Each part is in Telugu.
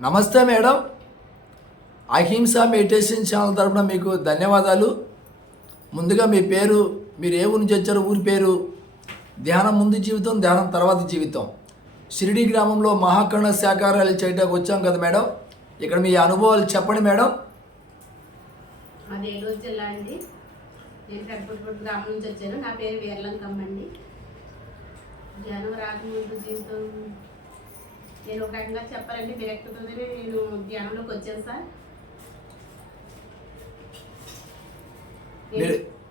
నమస్తే మేడం. అహింస మెడిటేషన్ ఛానల్ తరపున మీకు ధన్యవాదాలు. ముందుగా మీ పేరు, మీరు ఏ ఊరి నుంచి వచ్చారు, ఊరి పేరు, ధ్యానం ముందు జీవితం, ధ్యానం తర్వాత జీవితం. షిరిడి గ్రామంలో మహాకరుణ శాఖాహారాలు చేయడానికి వచ్చాం కదా మేడం. ఇక్కడ మీ అనుభవాలు చెప్పండి మేడం. అది ఏలూరు జిల్లా అండి. నేను కడపటి గ్రామం నుంచి వచ్చాను. నా పేరు వీరలంకమ్మ అండి. ధ్యానం రాకముందు జీవితం నేను ఒక రకంగా చెప్పాలంటే విరక్తితోనే నేను ధ్యానంలోకి వచ్చాను సార్.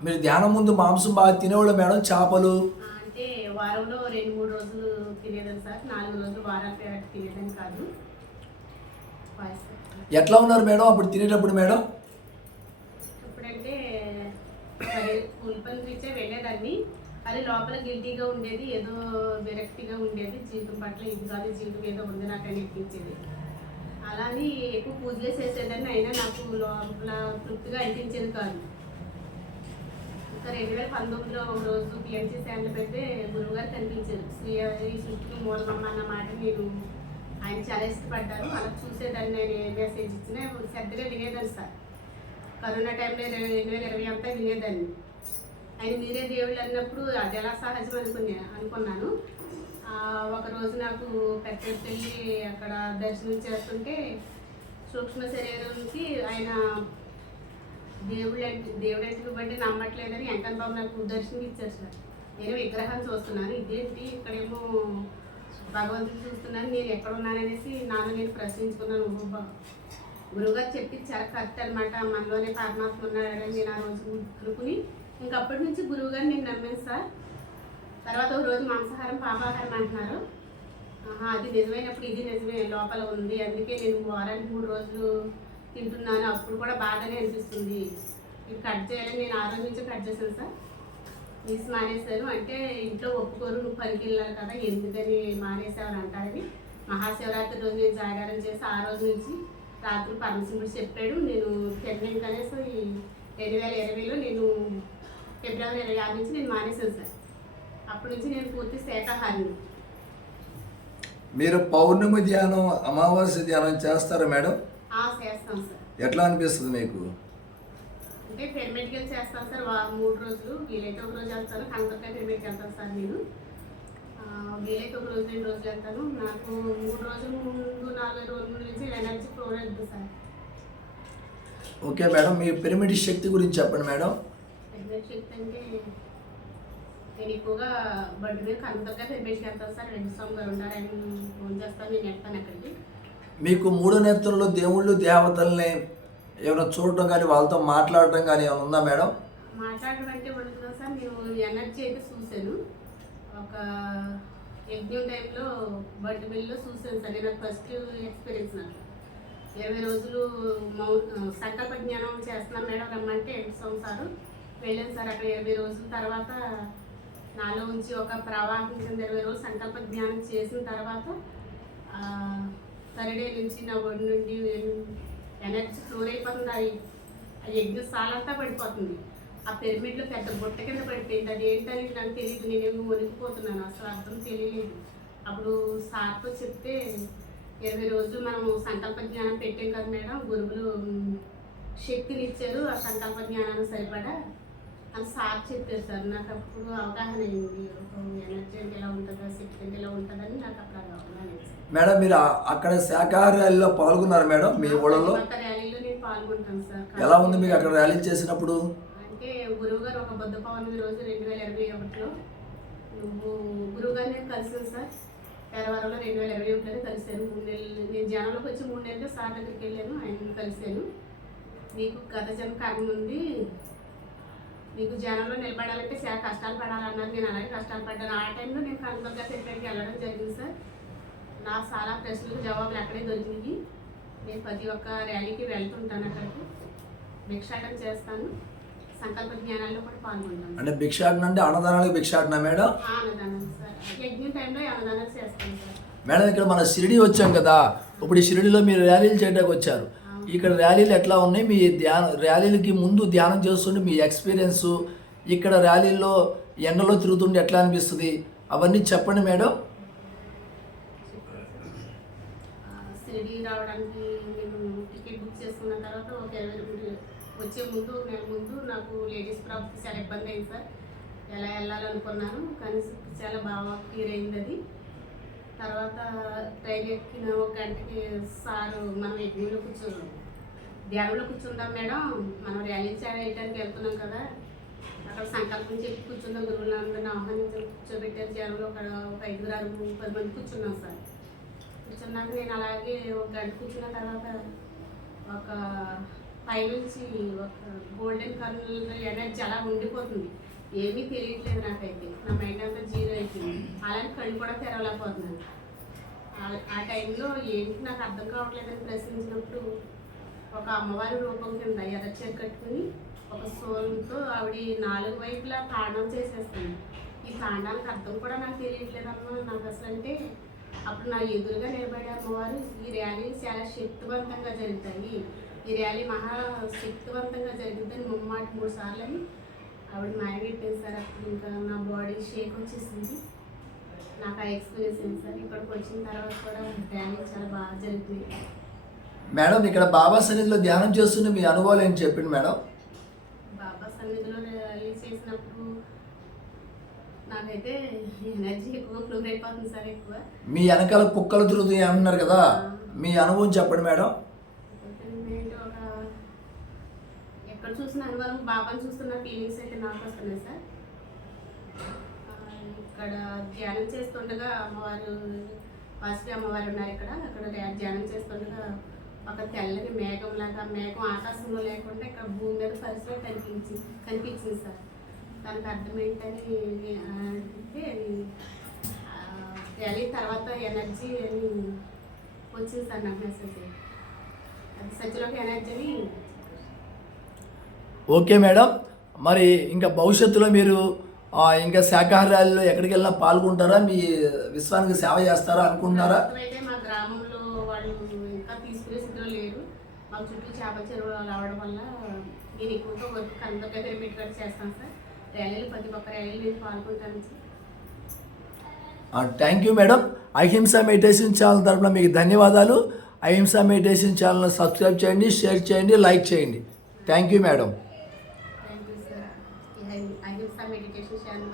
మీరు ధ్యానం ముందు మాంసం బాగా తినేవాళ్ళు మేడం, చేపలు అంటే వారంలో 2-3 రోజులు తినేదాన్ని సార్. 4 రోజులు వారాలు తినేదాన్ని కాదు. ఎట్లా ఉన్నారు మేడం అప్పుడు తినేటప్పుడు మేడం? ఇప్పుడంటే మరి కూలి పని రీత్యా వెళ్ళేదాన్ని. అది లోపల గిల్టీగా ఉండేది, ఏదో విరక్తిగా ఉండేది. జీవితం పట్ల ఇది కాదు, జీవితం ఏదో ఉంది నాకు అని అనిపించేది. అలానే ఎక్కువ పూజలే చేసేదాన్ని, అయినా నాకు లోపల తృప్తిగా అనిపించేది కాదు. ఇంకా 2019లో ఒక రోజు పిఎంసీ శాండ్లు పెడితే గురువు గారు కనిపించారు. ఈ సృష్టికి మూలమమ్మ అన్న మాట నేను ఆయన చాలా ఇష్టపడ్డారు. అలా చూసేదాన్ని, నేను ఏ మెసేజ్ ఇచ్చినా శ్రద్ధగా వినేదాన్ని సార్. కరోనా టైంలో 2020 అంతా వినేదాన్ని. ఆయన మీరే దేవుళ్ళు అన్నప్పుడు అది ఎలా సహజం అనుకున్నాను. ఒకరోజు నాకు పెద్దపల్లి అక్కడ దర్శనం చేస్తుంటే సూక్ష్మ శరీరంకి ఆయన దేవుడు బట్టి నమ్మట్లేదని వెంకన్న బాబు నాకు దర్శనం ఇచ్చారు సార్. నేను విగ్రహాన్ని చూస్తున్నాను, ఇదేంటి ఇక్కడేమో భగవంతుడు చూస్తున్నాను, నేను ఎక్కడ ఉన్నాననేసి నాన్న నేను ప్రశ్నించుకున్నాను. గురువుగారు చెప్పించారు కరెక్ట్ అనమాట, మనలోనే పరమాత్మ ఉన్నాడని నేను ఆ రోజు అనుకుని ఇంక అప్పటి నుంచి గురువుగారు నేను నమ్మాను సార్. తర్వాత ఒక రోజు మాంసాహారం పాపాహారం అంటున్నారు. అది నిజమైనప్పుడు ఇది నిజమే లోపల ఉంది, అందుకే నేను వారానికి 3 రోజులు తింటున్నాను. అప్పుడు కూడా బాధనే అనిపిస్తుంది. ఇది కట్ చేయాలని నేను ఆ రోజు నుంచి కట్ చేశాను సార్. తీసి మానేశాను. అంటే ఇంట్లో ఒప్పుకోరు, నువ్వు పనికి వెళ్ళాలి కదా, ఎందుకని మానేసేవారు అంటారని. మహాశివరాత్రి రోజు నేను జాగారం చేసి ఆ రోజు నుంచి రాత్రి పరమశివుడు చెప్పాడు. నేను తినలేం కనీసం 2020లో నేను ఫిబ్రవరి 26 నుంచి నేను మానేశాను సార్. అప్పటి నుంచి నేను పూర్తి శాఖాహారిని. మీరు పౌర్ణమి ధ్యానం, అమావాస్య ధ్యానం చేస్తారా మేడం? చేస్తాం సార్. ఎట్లా అనిపిస్తుంది మీకు? అంటే పిరమిడ్కి చేస్తాను సార్. 3 రోజులు వీలైతే ఒక రోజు వెళ్తాను. కనపడకాయ పిరమిడ్కి వెళ్తాను సార్. నేను వీలైతే ఒక రోజు 2 రోజులు వెళ్తాను. నాకు 3 రోజుల ముందు 4 రోజుల ముందు నుంచి ఎనర్జీ ఫ్లోర్ అవుతుంది సార్. ఓకే మేడం, మీ పిరమిడ్ శక్తి గురించి చెప్పండి మేడం. పిరమిడ్ శక్తి అంటే నేను ఎక్కువగా బడ్డు మీద కనపడకాయ పిరమిడ్కి వెళ్తాను సార్. వెంకటస్వామి గారు ఉన్నారు, ఆయన ఫోన్ చేస్తాను, నేను వెళ్తాను అక్కడికి. మీకు 3 నేత్రుల్లో దేవుళ్ళు దేవతల్ని ఏమైనా చూడటం కానీ వాళ్ళతో మాట్లాడటం కానీ ఏమైనా ఉందా మేడం? మాట్లాడడం అంటే పడుతుందా సార్, నేను ఎనర్జీ అయితే చూశాను. ఒక యజ్ఞం టైంలో బడ్డు మిల్లో చూశాను సార్. నేను ఫస్ట్ ఎక్స్పీరియన్స్ నాకు 20 రోజులు సంకల్ప జ్ఞానం చేస్తున్నాం మేడం రమ్మంటే వెంకటస్వామి సారు వెళ్ళాను సార్. అక్కడ 20 రోజుల తర్వాత నాలో ఉంచి ఒక ప్రవాహం కింద 20 రోజులు సంకల్ప జ్ఞానం చేసిన తర్వాత థర్డ్ డే నుంచి నా ఒడి నుండి ఎనర్జీ ఫ్లోర్ అయిపోతుంది. ఆ యజ్ఞశాలంతా పడిపోతుంది. ఆ పిరమిడ్లో పెద్ద బుట్ట కింద పడిపోయింది. అది ఏంటని నాకు తెలియదు. నేనేమో వణికిపోతున్నాను, అసలు అర్థం తెలియలేదు. అప్పుడు సార్తో చెప్తే 20 రోజులు మనం సంకల్ప జ్ఞానం పెట్టాం కదా మేడం, గురువులు శక్తిని ఇచ్చారు ఆ సంకల్ప జ్ఞానాన్ని సరిపడా అని సార్ చెప్పారు సార్. నాకు అప్పుడు అవగాహన అయింది. ఒక ఎనర్జీ అంటే ఎలా ఉంటుందో, శక్తి అంటే ఎలా ఉంటుందని నాకు అప్పుడు అవగాహన అయింది. మేడం మీరు అక్కడ శాఖాహార ర్యాలీలో పాల్గొన్నారు మేడం మీ ఊళ్ళలో? ర్యాలీలో నేను పాల్గొంటాను సార్. ఎలా ఉంది మీకు అక్కడ ర్యాలీ చేసినప్పుడు? అంటే గురువు గారు ఒక బుద్ధ పౌర్ణమి రోజు 2021లో గురువు గారు నేను కలిసాను సార్. పేరవరంలో 2021లోనే కలిశాను. 3 నెలలు నేను జనంలోకి వచ్చి 3 నెలలు సార్ దగ్గరికి వెళ్ళాను, ఆయన కలిశాను. నీకు గత జన్మ కర్మ ఉంది, నీకు జనంలో నిలబడాలంటే చాలా కష్టాలు పడాలన్నారు. నేను అలాగే కష్టాలు పడ్డాను. ఆ టైంలో నేను కనపడగా సెంటర్కి వెళ్ళడం జరిగింది సార్. నాకు చాలా ప్రశ్నలకు జవాబులు అక్కడే దొరికినాయి. నేను ప్రతి ఒక్క ర్యాలీకి వెళ్తుంటాను, అక్కడికి భిక్షాటన చేస్తాను, సంకల్ప జ్ఞానాల్లో కూడా పాల్గొంటాను. అంటే భిక్షాటన అంటే అన్నదానాలకు భిక్షాటన మేడం? అన్నదానం సార్. యజ్ఞం టైంలో అన్నదానాలు చేస్తాను సార్. మేడం ఇక్కడ మన షిరిడి వచ్చాం కదా, ఇప్పుడు ఈ షిరిడిలో మీరు ర్యాలీలు చేయడానికి వచ్చారు. ఇక్కడ ర్యాలీలు ఎట్లా ఉన్నాయి? మీ ర్యాలీలకి ముందు ధ్యానం చేస్తుంటే మీ ఎక్స్పీరియన్స్, ఇక్కడ ర్యాలీల్లో ఎండలో తిరుగుతుంటే ఎట్లా అనిపిస్తుంది, అవన్నీ చెప్పండి మేడం. షిరిడి రావడానికి నేను టికెట్ బుక్ చేసుకున్న తర్వాత ఒక 20 వచ్చే ముందు ఒక నెల ముందు నాకు లేడీస్ ప్రాబ్లమ్ చాలా ఇబ్బంది అయింది సార్. ఎలా వెళ్ళాలనుకున్నాను కానీ చాలా బాగా క్లియర్ అయింది అది. తర్వాత ట్రైన్ ఎక్కిన ఒక గంటకి సారు మనం యజ్ఞంలో ధ్యానంలో కూర్చుందాం మేడం, మనం ర్యాలీ చేయడానికి వెళ్తున్నాం కదా, అక్కడ సంకల్పం చెప్పి కూర్చుందాం, గురువులందరినీ ఆహ్వానించి కూర్చోబెట్టారు. ధ్యానంలో ఒక 5, 6, 10 మంది కూర్చున్నాం సార్. కూర్చున్నాక నేను అలాగే ఒక గంట కూర్చున్న తర్వాత ఒక పైనుంచి ఒక గోల్డెన్ కలర్ ఎనర్జీ అలా ఉండిపోతుంది. ఏమీ తెలియట్లేదు నాకైతే, నా మైండ్ అంతా జీరో అయిపోయింది. అలాగే కళ్ళు కూడా తెరవలేకపోతున్నాను. ఆ టైంలో ఏంటి నాకు అర్థం కావట్లేదని ప్రశ్నించినప్పుడు ఒక అమ్మవారి రూపం కింద ఎర్రచీర కట్టుకుని ఒక సోలంతో ఆవిడ 4 వైపులా తాండం చేసేస్తుంది. ఈ తాండానికి అర్థం కూడా నాకు తెలియట్లేదమ్మా. నాకు అసలు అంటే అప్పుడు నా ఎదురుగా నిలబడే అమ్మవారు ఈ ర్యాలీలు చాలా శక్తివంతంగా జరుగుతాయి, ఈ ర్యాలీ మహా శక్తివంతంగా జరుగుతుందని 3 సార్లు అని ఆవిడ మాయపెట్టింది సార్. అప్పుడు ఇంకా నా బాడీ షేక్ వచ్చేసింది. నాకు ఆ ఎక్స్పీరియన్స్ అయింది సార్. ఇక్కడికి వచ్చిన తర్వాత కూడా ర్యాలీ చాలా బాగా జరుగుతుంది. మేడం ఇక్కడ బాబా సన్నిధిలో ధ్యానం చేస్తున్న మీ అనుభవాలు ఏంటి చెప్పండి మేడం. బాబా సన్నిధిలో ర్యాలీ చేసినప్పుడు నాకైతే ఎనర్జీ ఎక్కువ ఫ్లో అయిపోతుంది సార్. ఎక్కువ మీ వెనకాల కుక్కలు తిరుగుతాయి అంటున్నారు కదా, మీ అనుభవం చెప్పండి మేడం. ఒక ఎక్కడ చూసిన అనుభవం బాబాని చూస్తున్న ఫీలింగ్స్ అయితే నాకు వస్తున్నాయి సార్. ఇక్కడ ధ్యానం చేస్తుండగా అమ్మవారు వాసుకి అమ్మవారు ఉన్నారు ఇక్కడ. అక్కడ ధ్యానం చేస్తుండగా ఒక తెల్లని మేఘం లాగా, మేఘం ఆకాశంలో లేకుండా ఇక్కడ భూమి మీద పరిసరం కనిపించింది సార్. దానికి అర్థం ఏంటని అంటే ర్యాలీ తర్వాత ఎనర్జీ అని వచ్చింది సార్ నాకు మెసేజ్. అది సజ్జలోకి ఎనర్జీని. ఓకే మేడం, మరి ఇంకా భవిష్యత్తులో మీరు ఇంకా శాకాహార ర్యాలీలో ఎక్కడికి వెళ్ళినా పాల్గొంటారా, మీ విశ్వానికి సేవ చేస్తారా అనుకుంటున్నారా? అయితే మా గ్రామంలో వాళ్ళు ఇంకా తీసుకునే స్థితిలో లేరు. మాకు చుట్టూ చేపల చెరువులు రావడం వల్ల నేను ఎక్కువగా వర్క్ అందరికీ రిపీట్ కూడా చేస్తాను సార్. ర్యాలీలు ప్రతి ఒక్క ర్యాలీలు నేను పాల్గొంటాను సార్. Thank you madam. అహింసా మెడిటేషన్ ఛానల్ తరఫున మీకు ధన్యవాదాలు. అహింసా మెడిటేషన్ ఛానల్ని సబ్స్క్రైబ్ చేయండి, షేర్ చేయండి, లైక్ చేయండి. Thank you madam. Thank you sir. అహింసా మెడిటేషన్ ఛానల్